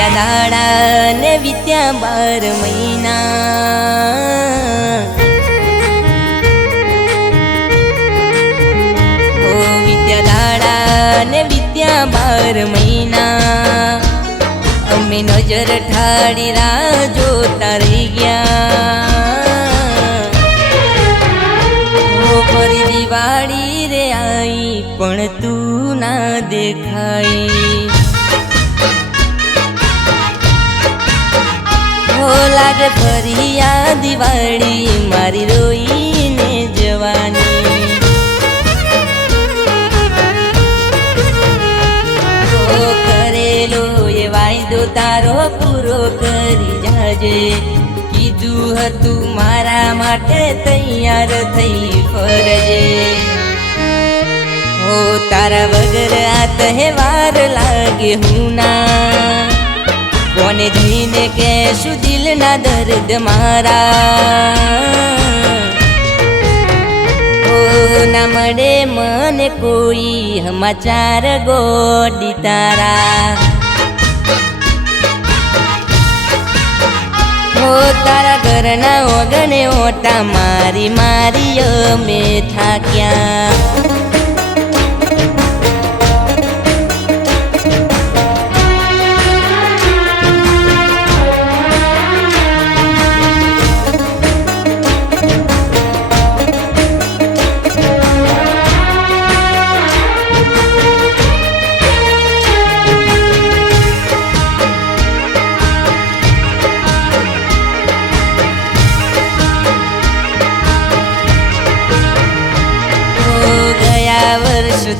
વિદ્યા દાડા ને વિદ્યા બાર મહિના. વિદ્યા દાડા ને વિદ્યા બાર મહિના. અમે નજર ઠાડી રા જોતા રહી ગયા. ફરી દિવાળી રે આઈ પણ તું ના દેખાઈ. હો લાગે ફરી દિવાળી, મારી રોઈને જવાની. ઓ કરેલો એ વાયદો તારો પૂરો કરી જાજે. કીધું હતું મારા માટે તૈયાર થઈ ફરજે. હો તારા વગર આ તહેવાર લાગે હું ના. કોને કે શું દિલના દર્દ મારા. ઓ ના મળે મને કોઈ સમાચાર ગોડી તારા. હો તારા ઘરના ઓગણે ઓટા મારી મારી અમે થાક્યા.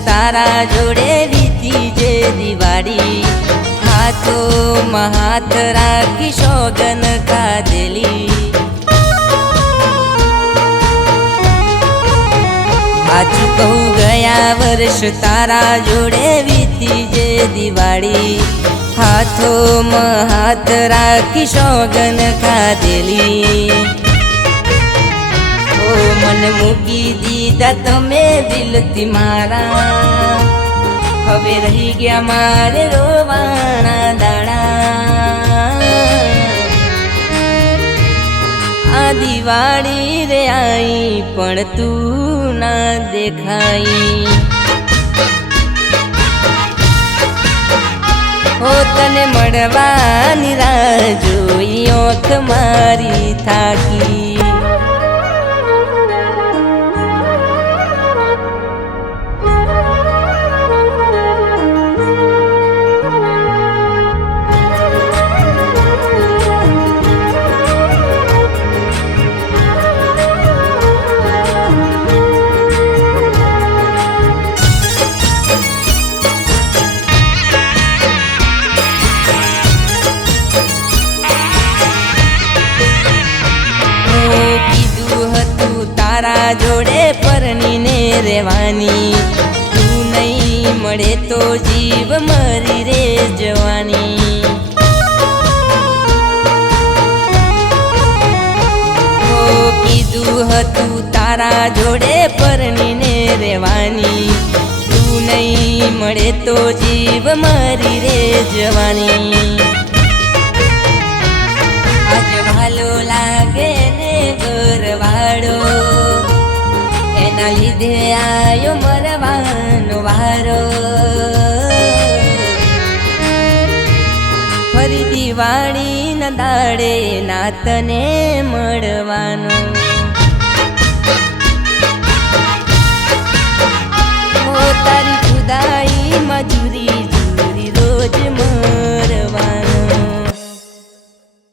તારા જોડે વીતી જે દિવાળી. હાથો હાથ રાખી સોગન ખાધેલી. સાચું કહું, ગયા વર્ષ તારા જોડે વીતી જે દિવાળી. હાથોમાં હાથ રાખી સોગન ખાધેલી. ઓ મન મૂકી દીધા તમે દિલથી મારા. હવે રહી ગયા મારે રોવાણા દાડા આ દિવાળી રે આઈ, પણ તું ના દેખાઈ. હો, તને મળવાની રાહ જોઈ, ઓખ મારી થાકી. તારા જોડે પરણીને રહેવાની. તું નહીં મળે તો જીવ મરી રે જવાની. કીધું હતું તારા જોડે પરણીને રહેવાની. તું નહીં મળે તો જીવ મરી રે જવાની. લીધે આયો મરવાનો વારો. ફરી દિવાળી ના દાડે નાતને મળવાનો.